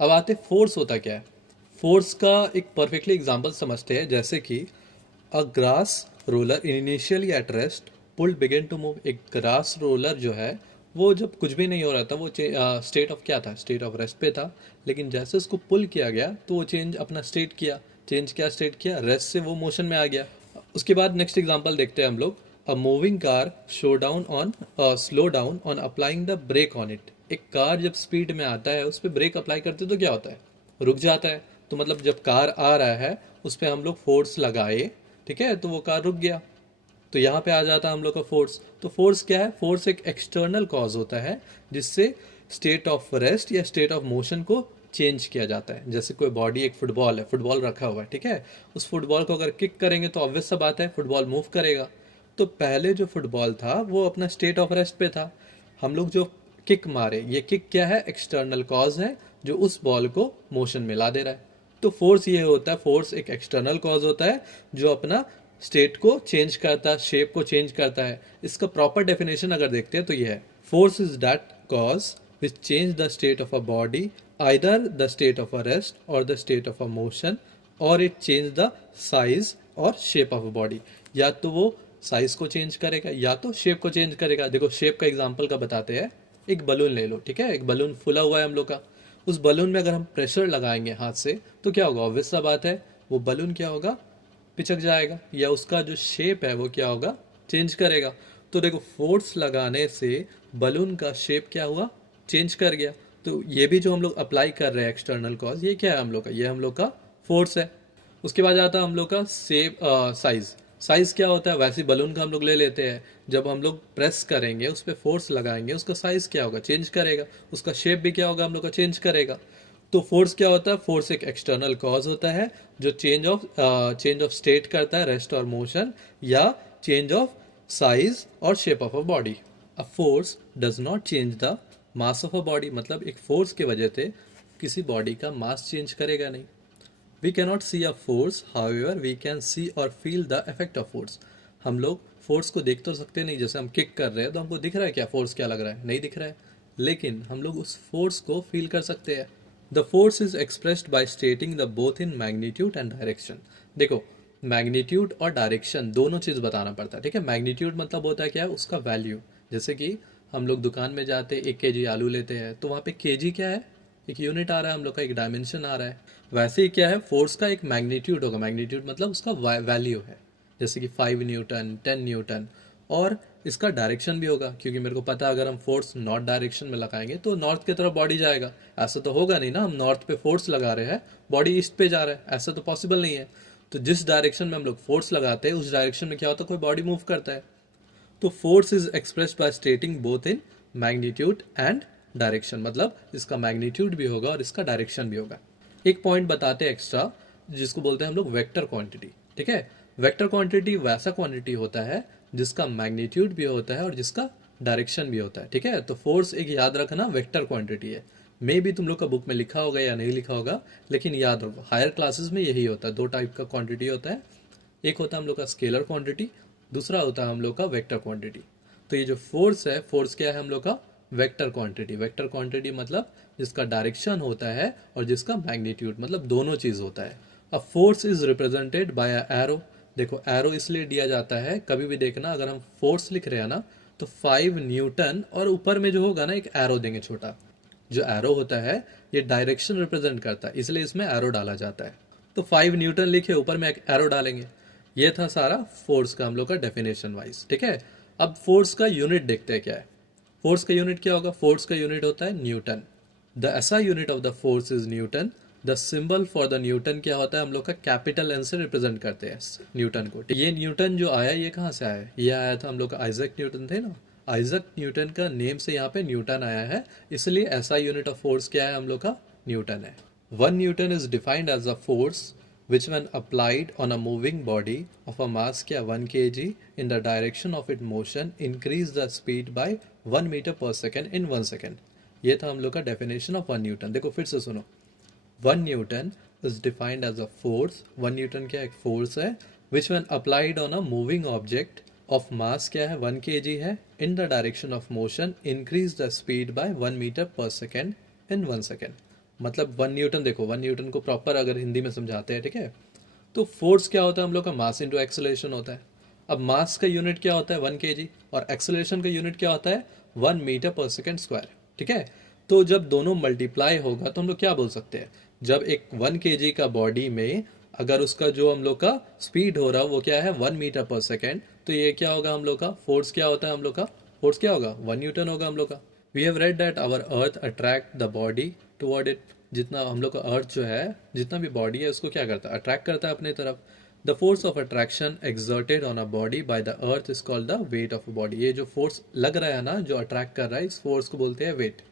अब आते फोर्स होता क्या है। फोर्स का एक परफेक्टली एग्जांपल समझते हैं, जैसे कि a grass roller initially at rest pulled begin to move. एक ग्रास रोलर जो है वो जब कुछ भी नहीं हो रहा था, वो स्टेट ऑफ क्या था, स्टेट ऑफ रेस्ट पे था। लेकिन जैसे उसको पुल किया गया तो वो चेंज अपना स्टेट किया, चेंज क्या स्टेट किया, रेस्ट से वो मोशन में आ गया। उसके बाद नेक्स्ट एग्जांपल देखते हैं हम लोग। A moving car slow down on applying the brake on it. एक कार जब स्पीड में आता है उस पर ब्रेक अप्लाई करते तो क्या होता है, रुक जाता है। तो मतलब जब कार आ रहा है उस पर हम लोग फोर्स लगाए, ठीक है, तो वो कार रुक गया। तो यहाँ पे आ जाता है हम लोग का फोर्स। तो फोर्स क्या है, फोर्स एक एक्सटर्नल कॉज होता है जिससे स्टेट ऑफ रेस्ट या स्टेट ऑफ मोशन को चेंज किया जाता है। जैसे कोई बॉडी, एक फुटबॉल है, फुटबॉल रखा हुआ है, ठीक है, उस फुटबॉल को अगर किक करेंगे तो ऑब्वियस सा बात है फुटबॉल मूव करेगा। तो पहले जो फुटबॉल था वो अपना स्टेट ऑफ रेस्ट पे था। हम लोग जो किक मारे, ये किक क्या है, एक्सटर्नल कॉज है जो उस बॉल को मोशन में ला दे रहा है। तो फोर्स ये होता है, फोर्स एक एक्सटर्नल कॉज होता है जो अपना स्टेट को चेंज करता है, शेप को चेंज करता है। इसका प्रॉपर डेफिनेशन अगर देखते हैं तो ये है, force is that cause which change the state of a body, either the state of a rest और the state of a motion, और इट चेंज द साइज और शेप ऑफ अ बॉडी। या तो वो साइज को change करेगा या तो शेप को चेंज करेगा। देखो शेप का एग्जांपल का बताते हैं। एक बलून ले लो, ठीक है, एक बलून फुला हुआ है हम लोग का। उस बलून में अगर हम प्रेशर लगाएंगे हाथ से तो क्या होगा, ऑब्वियस सा बात है वो बलून क्या होगा, पिचक जाएगा, या उसका जो शेप है वो क्या होगा, चेंज करेगा। तो देखो फोर्स लगाने से बलून का शेप क्या हुआ, चेंज कर गया। तो ये भी जो हम लोग अप्लाई कर रहे हैं एक्सटर्नल कॉज, ये क्या है हम लोग का, ये हम लोग का फोर्स है। उसके बाद आता है हम लोग का शेप, साइज। साइज क्या होता है, वैसे बलून का हम लोग ले लेते हैं, जब हम लोग प्रेस करेंगे उस पर फोर्स लगाएंगे उसका साइज क्या होगा, चेंज करेगा। उसका शेप भी क्या होगा हम लोग का, चेंज करेगा। तो फोर्स क्या होता है, फोर्स एक एक्सटर्नल कॉज होता है जो चेंज ऑफ स्टेट करता है, रेस्ट और मोशन, या चेंज ऑफ साइज और shape of a body. A force does not change the mass of a body. मतलब एक फोर्स की वजह से किसी बॉडी का मास चेंज करेगा नहीं। We cannot see a force, however we can see और feel the effect of force. हम लोग फोर्स को देख तो सकते नहीं, जैसे हम किक कर रहे हैं तो हमको दिख रहा है क्या फोर्स क्या लग रहा है, नहीं दिख रहा है। लेकिन हम लोग उस फोर्स को फील कर सकते हैं। The force is expressed by stating the both in magnitude and direction. देखो मैग्नीट्यूड और डायरेक्शन दोनों चीज़ बताना पड़ता है, ठीक है। मैग्नीट्यूड मतलब होता है क्या है, उसका वैल्यू। जैसे कि हम लोग दुकान में जाते 1 kg आलू लेते हैं तो वहाँ पे केजी क्या है, एक यूनिट आ रहा है हम लोग का, एक डायमेंशन आ रहा है। वैसे ही क्या है, फोर्स का एक मैग्नीट्यूड होगा, मैग्नीट्यूड मतलब उसका वैल्यू है। जैसे कि 5 न्यूटन, 10 न्यूटन। और इसका डायरेक्शन भी होगा, क्योंकि मेरे को पता है अगर हम फोर्स नॉर्थ डायरेक्शन में लगाएंगे तो नॉर्थ की तरफ बॉडी जाएगा। ऐसा तो होगा नहीं ना, हम नॉर्थ पे फोर्स लगा रहे हैं, बॉडी ईस्ट पे जा रहा है, ऐसा तो पॉसिबल नहीं है। तो जिस डायरेक्शन में हम लोग फोर्स लगाते हैं उस डायरेक्शन में क्या होता है, कोई बॉडी मूव करता है। तो force is expressed by स्टेटिंग both in magnitude and direction. मतलब इसका मैग्नीट्यूड भी होगा और इसका डायरेक्शन भी होगा। एक पॉइंट बताते हैं एक्स्ट्रा, जिसको बोलते हैं हम लोग वेक्टर क्वांटिटी, ठीक है। वेक्टर क्वांटिटी वैसा क्वांटिटी होता है जिसका मैग्नीट्यूड भी होता है और जिसका डायरेक्शन भी होता है, ठीक है। तो फोर्स एक याद रखना वेक्टर क्वांटिटी है। मे भी तुम लोग का बुक में लिखा होगा या नहीं लिखा होगा, लेकिन याद रखो हायर क्लासेस में यही होता है। दो टाइप का क्वांटिटी होता है, एक होता है हम लोग का स्केलर क्वांटिटी, दूसरा होता है हम लोग का वेक्टर क्वांटिटी। तो ये जो फोर्स है, फोर्स क्या है हम लोग का, वेक्टर क्वांटिटी। वेक्टर क्वांटिटी मतलब जिसका डायरेक्शन होता है और जिसका मैग्नीट्यूड, मतलब दोनों चीज होता है। अब force is represented by arrow. देखो एरो इसलिए दिया जाता है, कभी भी देखना अगर हम फोर्स लिख रहे हैं ना तो 5 न्यूटन और ऊपर में जो होगा ना एक एरो देंगे छोटा। जो एरो होता है ये डायरेक्शन रिप्रेजेंट करता है, इसलिए इसमें एरो डाला जाता है। तो 5 न्यूटन लिखे, ऊपर में एक एरो डालेंगे। ये था सारा फोर्स का हम लोग का डेफिनेशन वाइज, ठीक है। अब फोर्स का यूनिट देखते हैं क्या है। फोर्स का यूनिट क्या होगा, फोर्स का यूनिट होता है न्यूटन। द ऐसा unit of the force is Newton. The symbol for the Newton क्या होता है, हम लोग का कैपिटल एन से रिप्रेजेंट करते हैं न्यूटन को। ये न्यूटन जो आया ये कहाँ से आया, ये आया था हम लोग का आइजक न्यूटन थे ना। आइजक न्यूटन का नेम से यहाँ पे न्यूटन आया है, इसलिए ऐसा यूनिट ऑफ फोर्स क्या है हम लोग का, न्यूटन है। 1 newton is defined as a force which when applied on a moving body of a mass क्या 1 kg in the direction of its motion increase the speed by 1 meter per second in 1 second। ये था हम लोग का definition of 1 Newton. देखो फिर से सुनो, 1 newton is defined as a force. 1 newton क्या एक फोर्स है विच when applied on a moving object of mass क्या है 1 kg है in the direction of motion increase the speed by 1 meter per second in 1 second। मतलब 1 Newton, देखो 1 Newton को proper अगर हिंदी में समझाते हैं, ठीक है, तो फोर्स क्या होता है हम लोग का, मास इंटू एक्सेलरेशन होता है। अब मास का यूनिट क्या होता है, 1 kg, और एक्सेलरेशन का यूनिट क्या होता है, 1 मीटर पर सेकेंड स्क्वायर, ठीक है। तो जब दोनों मल्टीप्लाई होगा तो हम लोग क्या बोल सकते हैं, जब एक 1 kg का बॉडी में अगर उसका जो हम लोग का स्पीड हो रहा है वो क्या है, 1 मीटर पर सेकेंड, तो ये क्या होगा हम लोग का फोर्स, क्या होता है हम लोग का फोर्स, क्या होगा, 1 न्यूटन होगा हम लोग का। We have read that our earth attract the body toward it, जितना हम लोग का अर्थ जो है, जितना भी बॉडी है उसको क्या करता है, अट्रैक्ट करता है अपने तरफ। The force of attraction exerted on a body by the earth is called the weight of a body. ये जो फोर्स लग रहा है ना, जो अट्रैक्ट कर रहा है, इस फोर्स को बोलते हैं वेट।